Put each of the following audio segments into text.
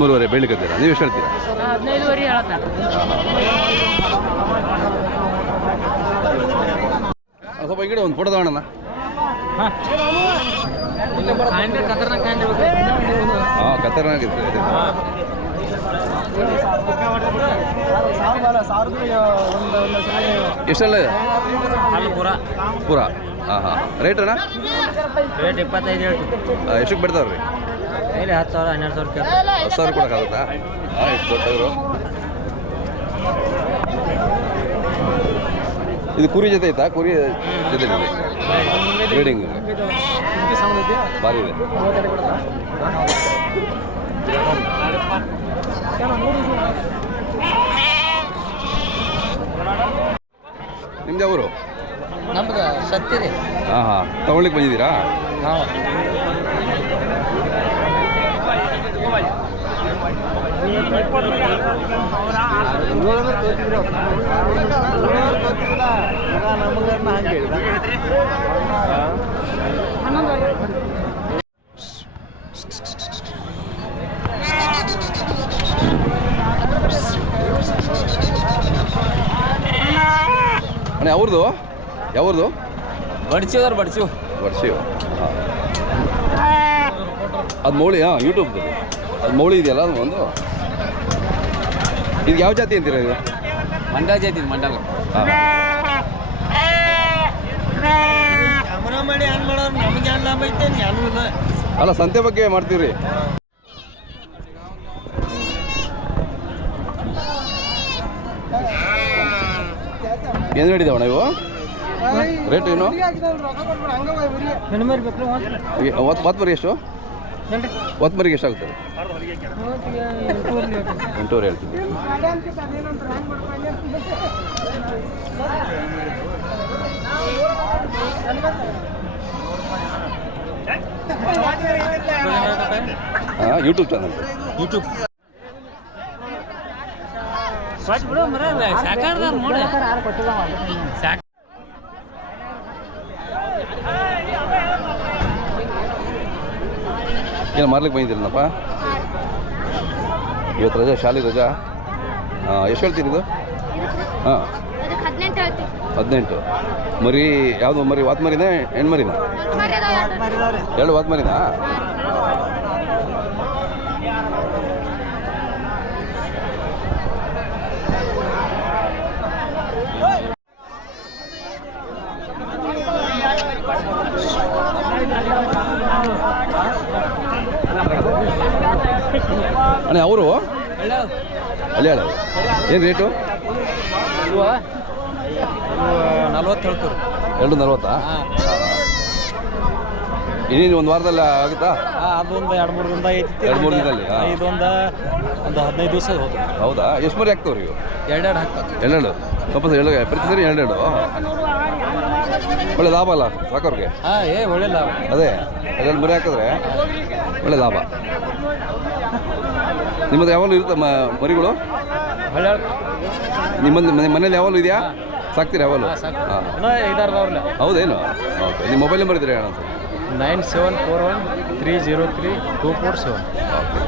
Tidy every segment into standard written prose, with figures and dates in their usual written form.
13.5 ಬೆಳಿಕತ್ತೀರಾ? ನೀವು ಎಷ್ಟು ಹೇಳ್ತೀರಾ? 15.5 ಹೇಳ್ತಾರೆ. ಸ್ವಲ್ಪ ಈ ಕಡೆ ಒಂದು ಫೋಟೋ ತಗೋಣ. ಹಾಂ, ಖತರ್ನಾಕ್ ಇದೆ. ಎಷ್ಟೆಲ್ಲ ಇದೆ? ಪೂರ. ಹಾಂ ಹಾಂ. ರೇಟ್ ಅಣ್ಣ? ರೇಟ್ 25 ಹೇಳ್ತೀವಿ. ಎಷ್ಟಕ್ಕೆ ಬಿಡ್ತಾವ್ರಿ? ಇಲ್ಲಿ 10,000 12,000 10,000 ಕೊಡೋಕ್ಕಾಗುತ್ತಾ? ಹಾಂ, ಎಷ್ಟು ದೊಡ್ಡವರು. ಇದು ಕುರಿ ಜೊತೆ ಐತಾ? ಕುರಿ ಜೊತೆ ಬ್ರೀಡಿಂಗ್ ಭಾರಿ ಇದೆ. ನಿಮ್ದು ಅವರು? ನಮ್ದು ಸತ್ತಿರಿ. ಹಾಂ ಹಾಂ. ತಗೊಳ್ಳಿಕ್ಕೆ ಬಂದಿದ್ದೀರಾ? ಹಾಂ. ಅಣ್ಣ ಯಾವ್ದು? ಯಾವ್ದು? ಬಡ್ಸಿವ್ರು ಬಡ್ಸಿವ್. ವರ್ಷಿವ್. ಅದು ಮೌಳಿ. ಹಾಂ, ಯೂಟ್ಯೂಬ್ದಲ್ಲಿ ಅದು ಮೌಳಿ ಇದೆಯಲ್ಲ, ಅದು ಒಂದು. ಇದು ಯಾವ ಜಾತಿ ಅಂತೀರ ಇದು? ಮಂಡ್ಯ ಜಾತಿ. ಮಂಡ್ಯ. ಹಾಂ. ಅಲ್ಲ, ಸಂತೆ ಬಗ್ಗೆ ಮಾಡ್ತೀವ್ರಿ. ಏನು ಹೇಳಿದಾವಣ್ಣ ಇವು? ರೇಟ್ ಏನು? ಒತ್ತು ಮರಿ ಎಷ್ಟು? ಒತ್ತು ಮರಿಗೆ ಎಷ್ಟಾಗುತ್ತೆ? 8,000 ಹೇಳ್ತೀನಿ. ಹಾಂ, ಯೂಟ್ಯೂಬ್ ಚಾನಲ್. ಯೂಟ್ಯೂಬ್ ಏನು ಮಾರ್ಲಿಕ್ಕೆ ಬಂದಿದ್ದೀರನಪ್ಪ? ಇವತ್ತು ರಜಾ, ಶಾಲೆ ರಜಾ. ಹಾಂ, ಎಷ್ಟು ಹೇಳ್ತೀನಿ ಇದು? ಹಾಂ, 18. ಮರಿ ಯಾವುದು ಮರಿ? ವಾತ್ ಮರಿನಾ ಹೆಣ್ಣು ಮರಿನಾ? 2 ವಾತ್ ಮರಿನಾ? ಅಣ್ಣ ಅವರು ಅಲ್ಲಿ ಹೇಳ ಏನು ರೇಟು? 40 ಹೇಳ್ತಾರೆ. 240? ಇನ್ನೇನು ಒಂದು ವಾರದಲ್ಲಿ ಆಗುತ್ತಾ? ಅದೊಂದು 2-3 ದಿನದ ಐತಿ. 2-3 ದಿನದಲ್ಲಿ? ಇದೊಂದು 15 ದಿವಸ ಹೋಗ್ತದೆ. ಹೌದಾ? ಎಷ್ಟು ಮರಿ ಹಾಕ್ತವ್ರಿ ಇವು? 2 ಹಾಕ್ತಾರೆ. 2 ವಾಪಸ್ 2 ಪ್ರತಿ ಸರಿ 2 ಒಳ್ಳೆ ಲಾಭ ಅಲ್ಲ ಸಾಕೋರಿಗೆ? ಹಾಂ, ಒಳ್ಳೆ ಲಾಭ. ಅದೇ 2 ಮರಿ ಹಾಕಿದ್ರೆ ಒಳ್ಳೆ ಲಾಭ. ನಿಮ್ಮದು ಯಾವಾಗಲೂ ಇರುತ್ತೆ ಮರಿಗಳು? ನಿಮ್ಮದು ಮನೇಲಿ ಯಾವಾಗಲೂ ಇದೆಯಾ? ಸಾಕ್ತೀರಾ ಯಾವಾಗಲೂ? ಹಾಂ. ಹೌದೇನು? ಓಕೆ. ನಿಮ್ಮ ಮೊಬೈಲ್ ನಂಬರ್ ಇದ್ರೆ ಹೇಳೋಣ. 9741303247. ಓಕೆ,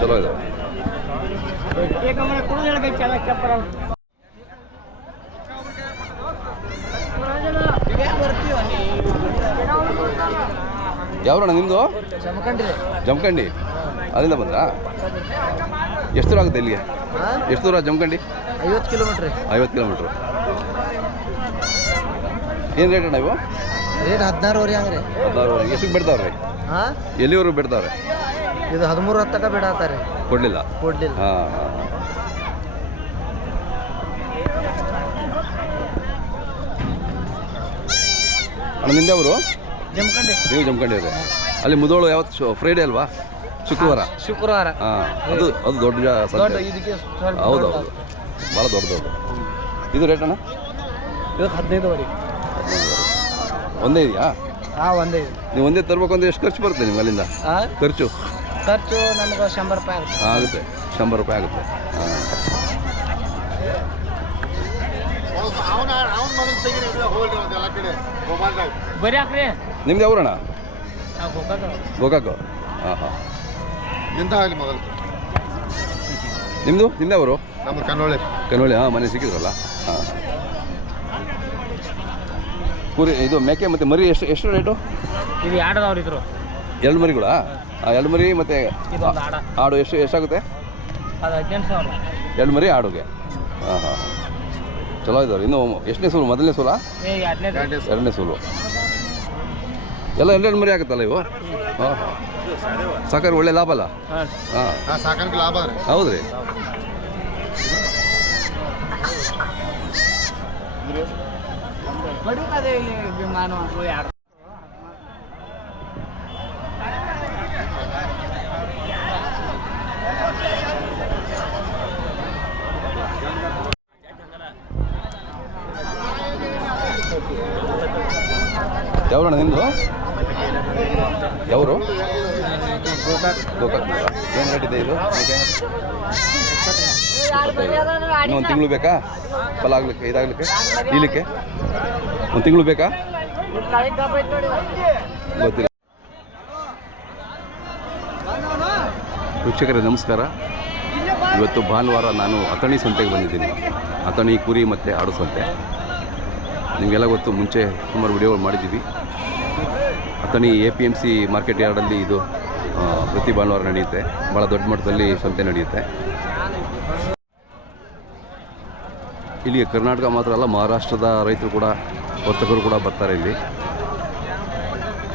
ಚಲೋ ಇದೆ. ಯಾವ್ರಣ್ಣ ನಿಮ್ಮದು? ಜಮಖಂಡಿ. ಅಲ್ಲಿಂದ ಬಂದ್ರಾ? ಎಷ್ಟು ದೂರ ಆಗುತ್ತೆ ಇಲ್ಲಿಗೆ? ಎಷ್ಟು ದೂರ ಜಮಖಂಡಿ? 50 ಕಿಲೋಮೀಟ್ರ್. 50 ಕಿಲೋಮೀಟ್ರು. ಏನು ರೇಟ್ ಅಣ್ಣ ಇವು? ರೇಟ್ 16,000 ಹಂಗೆ ರೀ. 16,000. ಎಷ್ಟಕ್ಕೆ ಬಿಡ್ತಾವ್ರಿ? ಹಾಂ, ಎಲ್ಲಿವರೆಗೂ ಬಿಡ್ತಾವ್ರೆ? ಇದು 13 ತನಕ ಬಿಡಾತಾರೆ. ಕೊಡಲಿಲ್ಲ? ಕೊಡಲಿಲ್ಲ. ಹಾಂ ಹಾಂ. ಅಣ್ಣ ನಿಂದೆವರು? ಜಮಖಂಡಿ. ನೀವು ಜಮಖಂಡಿ ಇದೆ. ಅಲ್ಲಿ ಮುದೋಳು ಯಾವತ್ತು ಫ್ರೈಡೇ ಅಲ್ವಾ? ಶುಕ್ರವಾರ. ಹಾಂ, ಅದು ದೊಡ್ಡ ಇದಕ್ಕೆ ಹೌದು ಭಾಳ ದೊಡ್ಡದು. ಇದು ರೇಟ್ ಅಣ್ಣ? ಇದು 15,000. ಒಂದೇ ಇದೆಯಾ? ಹಾಂ, ಒಂದೇ ಇದೆ. ನೀವು ಒಂದೇ ತರ್ಬೇಕು ಅಂದ್ರೆ ಎಷ್ಟು ಖರ್ಚು ಬರುತ್ತೆ ನಿಮ್ಗೆ ಅಲ್ಲಿಂದ? ಖರ್ಚು ನಮಗೆ 100 ರೂಪಾಯಿ ಆಗುತ್ತೆ. ಆಗುತ್ತೆ. 100 ರೂಪಾಯಿ ಆಗುತ್ತೆ. ಬರೀ ಹಾಕ್ರಿ. ನಿಮ್ದು ಯಾವ್ರಣ್ಣ? ಗೋಕಾಕು. ಹಾಂ ಹಾಂ. ಎಂತ ಆಗಲಿ ಮೊದಲು ನಿಮ್ಮದೇ ಅವರು ನಮ್ಮ ಕನ್ನೋಳಿ ಕನ್ನೋಳಿ ಹಾಂ ಮನೆ ಸಿಕ್ಕಿದ್ರಲ್ಲ ಹಾಂ ಕುರಿ ಇದು ಮೇಕೆ ಮತ್ತು ಮರಿ ಎಷ್ಟು ರೇಟು ಇದು ಆಡದವ್ರು ಇದ್ರು ಎರಡು ಮರಿಗಳಾ ಎರಡು ಮರಿ ಮತ್ತು ಇದೊಂದು ಆಡ ಆಡು ಎಷ್ಟಾಗುತ್ತೆ ಅದು 18,000 ಎರಡು ಮರಿ ಆಡುಗೆ ಹಾಂ ಹಾಂ ಚಲೋ ಇದ್ದಾವೆ ಇನ್ನು ಎಷ್ಟನೇ ಸೂಲು ಮೊದಲನೇ ಸೂಲಾ ಎರಡನೇ ಸೂಲು ಎಲ್ಲ ಎರಡೆರಡು ಮರಿ ಆಗುತ್ತಲ್ಲ ಇವು ಹಾಂ ಹಾಂ ಸಾಕಾದ್ರೆ ಒಳ್ಳೆ ಲಾಭ ಅಲ್ಲ ಹಾಂ ಸಾಕಾಣಿಕೆ ಲಾಭ ರೀ ಹೌದು ರೀ ಯಾವ್ರಣ್ಣ ನಿಮ್ಮದು ಯಾವರು ಗೋಕಾಕ್ ಏನು ರೇಟ್ ಇದೆ ಇದು ಇನ್ನೂ ಒಂದು ತಿಂಗಳು ಬೇಕಾ ಫಲ ಆಗ್ಲಿಕ್ಕೆ ಇದಾಗಲಿಕ್ಕೆ ಇಲಿಕ್ಕೆ ಒಂದು ತಿಂಗಳು ಬೇಕಾ ಗೊತ್ತಿಲ್ಲ. ವೀಕ್ಷಕರೇ ನಮಸ್ಕಾರ. ಇವತ್ತು ಭಾನುವಾರ ನಾನು ಅಥಣಿ ಸಂತೆಗೆ ಬಂದಿದ್ದೀನಿ. ಅಥಣಿ ಕುರಿ ಮತ್ತು ಆಡು ಸಂತೆ ನಿಮಗೆಲ್ಲ ಗೊತ್ತು, ಮುಂಚೆ ಸುಮಾರು ವಿಡಿಯೋಗಳು ಮಾಡಿದ್ದೀವಿ. ಅಥಣಿ APMC ಮಾರ್ಕೆಟ್ ಯಾರ್ಡಲ್ಲಿ ಇದು ಪ್ರತಿ ಭಾನುವಾರ ನಡೆಯುತ್ತೆ. ಭಾಳ ದೊಡ್ಡ ಮಟ್ಟದಲ್ಲಿ ಸಂತೆ ನಡೆಯುತ್ತೆ. ಇಲ್ಲಿಗೆ ಕರ್ನಾಟಕ ಮಾತ್ರ ಅಲ್ಲ, ಮಹಾರಾಷ್ಟ್ರದ ರೈತರು ಕೂಡ ವರ್ತಕರು ಕೂಡ ಬರ್ತಾರೆ ಇಲ್ಲಿ.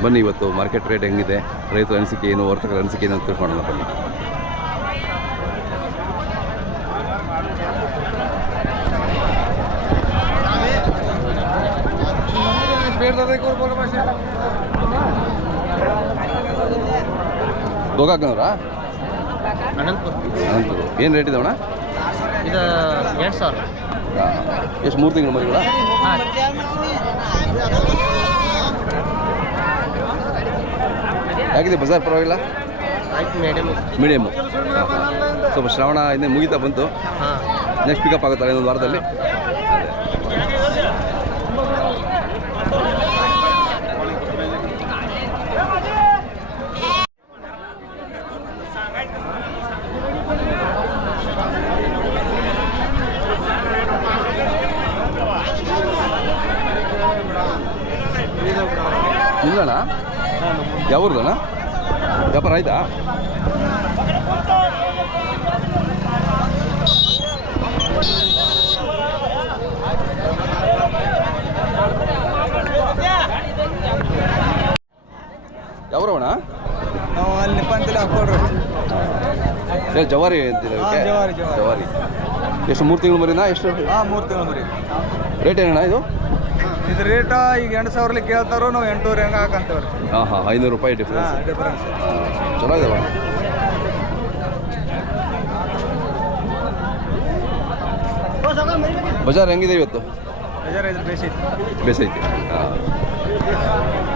ಬನ್ನಿ ಇವತ್ತು ಮಾರ್ಕೆಟ್ ರೇಟ್ ಹೆಂಗಿದೆ, ರೈತರ ಅನಿಸಿಕೆ ಏನು, ವರ್ತಕರ ಅನಿಸಿಕೆ ಏನು ಅಂತ ತಿಳ್ಕೊಳ್ಳೋಣ ಬನ್ನಿ. ಗೋಕಾಕ್ನವರಾ? ಅನಂತಪುರ. ಅನಂತಪುರ. ಏನು ರೇಟ್ ಇದಾವಣ್ಣ? ಇದು 2,000. ಎಷ್ಟು 3 ತಿಂಗಳು ಮರಿಗಳ? ಹಾಂ. ಹೇಗಿದೆ ಬಜಾರ್? ಪರವಾಗಿಲ್ಲ, ಆಯ್ತು, ಮೀಡಿಯಮ್ಮು. ಹಾಂ ಹಾಂ. ಸ್ವಲ್ಪ ಶ್ರಾವಣ ಇನ್ನೇ ಮುಗಿತಾ ಬಂತು. ಹಾಂ. ನೆಕ್ಸ್ಟ್ ಪಿಕಪ್ ಆಗುತ್ತಲ್ಲ ಇನ್ನೊಂದು ವಾರದಲ್ಲಿ. ಇಲ್ಲಣ್ಣ, ಯಾವ್ದಣ್ಣ? ವ್ಯಾಪಾರ ಆಯ್ತಾ? ಯಾವ್ರವಣ? ನಾವು ಅಲ್ಲಿ ನಿಪ್ಪಂತಲ್ಲಿ ಹಾಕೊಳ್ರಿ. ಜವಾರಿ ಅಂತೀರ? ಜವಾರಿ. ಎಷ್ಟು 3 ತಿಂಗಳು ಮರಿನಾ? ಎಷ್ಟು? ಹಾಂ, 3 ತಿಂಗಳು ಮರಿ. ರೇಟ್ ಏನಣ್ಣ ಇದು? ಇದು ರೇಟ ಈಗ 8,000 ಕೇಳ್ತಾರೋ, ನಾವು 8,000 ಹೆಂಗೆ ಹಾಕಂತೇವ್ರಿ. ಹಾಂ ಹಾಂ, 500 ರೂಪಾಯಿ ಡಿಫ್ರೆನ್ಸ್. ಡಿಫ್ರೆನ್ಸ್ ಚಲೋ ಇದಾವ. ಬಜಾರ್ ಹೆಂಗಿದೆ ಇವತ್ತು? ಬೇಸೈತಿ. ಹಾಂ.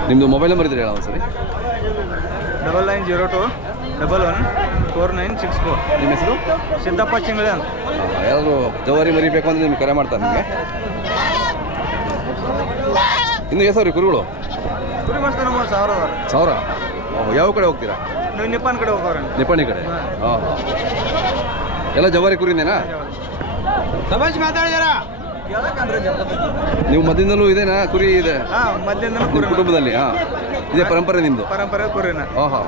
ನಿಮ್ಮದು ಮೊಬೈಲ್ ನಂಬರ್ ಇದ್ರೆ ಹೇಳ ಒಂದ್ಸರಿ. 9902 114964. ನಿಮ್ಮ ಹೆಸರು? ಸಿದ್ದಪ್ಪ ಚಿಂಗಳೆ ಅಂತ. ಯಾರಾದರೂ ಜವಾರಿ ಮರಿ ಬೇಕು ಅಂದರೆ ನಿಮ್ಗೆ ಕರೆ ಮಾಡ್ತಾರೆ ನಿಮಗೆ. ಇನ್ನು ಎಷ್ಟು ರೀ ಕುರಿಗಳು? ಕುರಿ ಮಸ್ತ್ ನಮ್ಮ 1,000. ಯಾವ ಕಡೆ ಹೋಗ್ತೀರಾ? ನೀವು ನಿಪ್ಪಾನ್ ಕಡೆ ಹೋಗೋರ? ನಿಪ್ಪಾಣಿ ಕಡೆ. ಹಾಂ ಹಾಂ. ಎಲ್ಲ ಜವಾರಿ ಕುರಿನೇನಾ? ಮಾತಾಡಿದಾರ ನೀವು ಮೊದಲಿಂದಲೂ ಇದೇನಾ ಕುರಿ ಇದೆ? ಹಾಂ, ಮೊದಲಿಂದ ನಿಮ್ಮ ಕುಟುಂಬದಲ್ಲಿ. ಹಾಂ, ಇದೇ ಪರಂಪರೆ ನಿಮ್ಮದು? ಪರಂಪರೆ ಕುರಿನ. ಹಾಂ ಹಾಂ.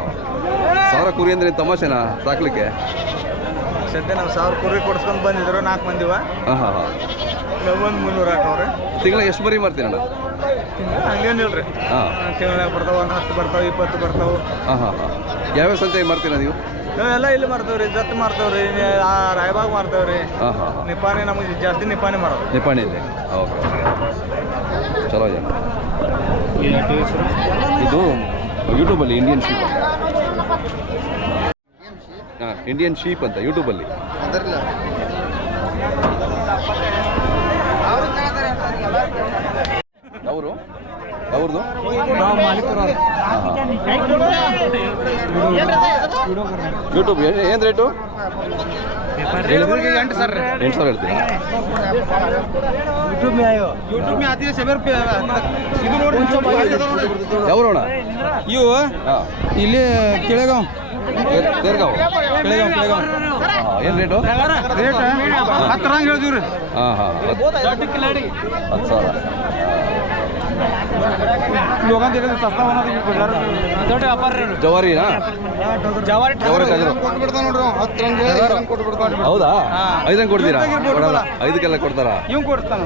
1,000 ಕುರಿ ಅಂದರೆ ತಮಾಷೆನಾ ಸಾಕ್ಲಿಕ್ಕೆ? ಸದ್ಯ ನಾವು 1,000 ಕುರಿ ಕೊಡ್ಸ್ಕೊಂಡು ಬಂದಿದ್ರು, 4 ಮಂದಿವ. ಹಾಂ ಹಾಂ ಹಾಂ. ಒಂದು 300 ಹಾಕವ್ರೆ. ತಿಂಗಳಿಗೆ ಎಷ್ಟು ಮರಿ ಮಾರ್ತೀರಣ್ಣ? ಹಂಗೇನಿಲ್ರಿ. ಹಾಂ, ತಿಂಗಳಿಗೆ ಬರ್ತಾವೆ, ಒಂದು 10 ಬರ್ತಾವೆ, 20 ಬರ್ತಾವೆ. ಹಾಂ ಹಾಂ ಹಾಂ. ಯಾವ್ಯಾವ ಸಂತೆ ಮಾರ್ತೀರಾ ನೀವು? ನಾವೆಲ್ಲ ಇಲ್ಲಿ ಮಾಡ್ತೇವ್ರಿ, ಜತ್ ಮಾಡ್ತೇವ್ರಿ, ರಾಯಬಾಗ್ ಮಾಡ್ತೇವ್ರಿ. ಹಾಂ ಹಾಂ ಹಾಂ. ನಿಪ್ಪಾಣಿ ನಮಗೆ ಜಾಸ್ತಿ ನಿಪ್ಪಾಣಿ ಮಾಡೋದು. ನಿಪ್ಪಾಣಿ ಇದೆ. ಓಕೆ ಓಕೆ, ಚಲೋ ಇದೆ. ಇದು ಯೂಟ್ಯೂಬಲ್ಲಿ ಇಂಡಿಯನ್ ಶೀಪ್. ಹಾಂ, ಇಂಡಿಯನ್ ಶೀಪ್ ಅಂತ ಯೂಟ್ಯೂಬಲ್ಲಿ. ಅವರು ಅವ್ರದ್ದು? ನಾವು ಮಾಲೀಕರು. ಯೂಟ್ಯೂಬ್ ಏನು ರೇಟು? 8,000 ಹೇಳ್ತೀನಿ. ಯೂಟ್ಯೂಬ್ ಯಾವ್ರಣ? ಇವು ಹಾಂ, ಇಲ್ಲಿ ಕೆಳಗಾವ್ ತೇರ್ಗಾವ್ ಏನು ರೇಟು? ರೇಟ್ 10 ರಂಗ್ ಹೇಳ್ತೀವಿ ರೀ. ಹಾಂ ಹಾಂ 10 ಸಾವಿರ. लोगों देखा सस्ता होना ದೊಡ್ಡ ವ್ಯಾಪಾರ ಜವಾರಿನಾ? ಜವಾರಿ ಟಗರು ಹೌದಾ? 5 ರಂಗ್ ಕೊಡ್ತೀರಾ? ಕೊಡಲ್ಲ, 5ಕ್ಕೆಲ್ಲ ಕೊಡ್ತಾರಾ? ಇವ್ ಕೊಡ್ತಾನ.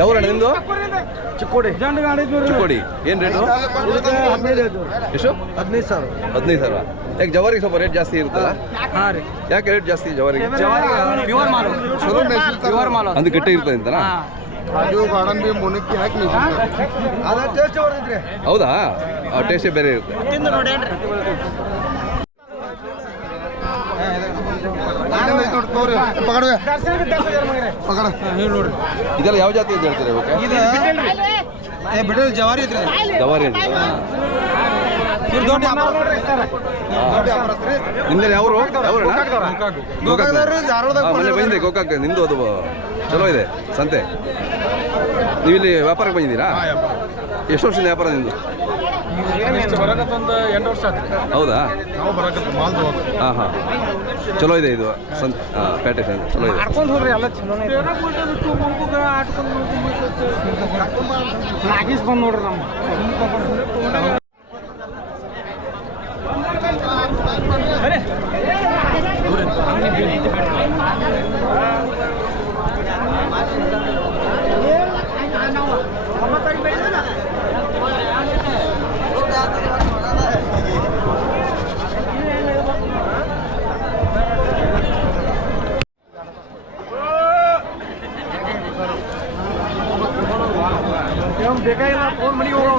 ಯಾವೂರಣ್ಣ ನಿಮ್ಮದು? ಚಿಕ್ಕೋಡಿ ಚಿಕ್ಕೋಡಿ. ಏನು ರೇಟು? ಎಷ್ಟು? 15 ಸಾವಿರ. 15 ಸಾವಿರ. ಯಾಕೆ ಜವಾರಿಗೆ ಸ್ವಲ್ಪ ರೇಟ್ ಜಾಸ್ತಿ ಇರುತ್ತಲ್ಲ? ಹಾಂ ರೀ. ಯಾಕೆ ರೇಟ್ ಜಾಸ್ತಿ ಜವಾರಿಗೆ? ಪ್ಯೂರ್ ಮಾಲು, ಪ್ಯೂರ್ ಮಾಲು ಅದು ಗಟ್ಟಿ ಇರ್ತದೆ ಅಂತನಾ? ಅದು ಗಾರ್ಡನ್ ಮುನಕ್ಕಿ ಹಾಕಿ ಅದ ಟೇಸ್ಟ್ ಬರ್ತೈತ್ರಿ. ಹೌದಾ? ಆ ಟೇಸ್ಟೇ ಬೇರೆ ಇರುತ್ತೆ. ಇದೆಲ್ಲ ಯಾವ ಜಾತಿ ಅಂತ ಹೇಳ್ತೀರಾ? ಓಕೆ, ಬಿಡಲ್ ಜವಾರಿ ಐತ್ರಿ. ಜವಾರಿ ಅಂತ. ನಿಮ್ದು ಯಾವರು? ಮನೆ ಬಂದಿದೆ ಗೋಕಾಕ್. ನಿಮ್ದು ಅದು ಚಲೋ ಇದೆ ಸಂತೆ. ನೀವಿಲ್ಲಿ ವ್ಯಾಪಾರಕ್ಕೆ ಬಂದಿದ್ದೀರಾ? ಎಷ್ಟು ವರ್ಷದ ವ್ಯಾಪಾರ ನಿಮ್ಮದು? 8 ವರ್ಷ ಆಯ್ತು. ಹೌದಾ? ಹಾಂ ಹಾಂ ಹಾಂ. ಚಲೋ ಇದೆ ಇದು ಸಂತೆ. ಹಾಂ, ಪೇಟೆ ಸಂತೆ ಚಲೋ ಇದೆ. ಆಡ್ಕೊಂಡು ಹೋಗ್ರಿ ಎಲ್ಲ ಚಲೋ ನಾಗೀಸ್ ಬಂದು ನೋಡ್ರಿ ನಮ್ಮ ಬೇಕಾಗಿಲ್ಲ ಫೋನ್ ಮನೆಗೆ ಹೋಗೋ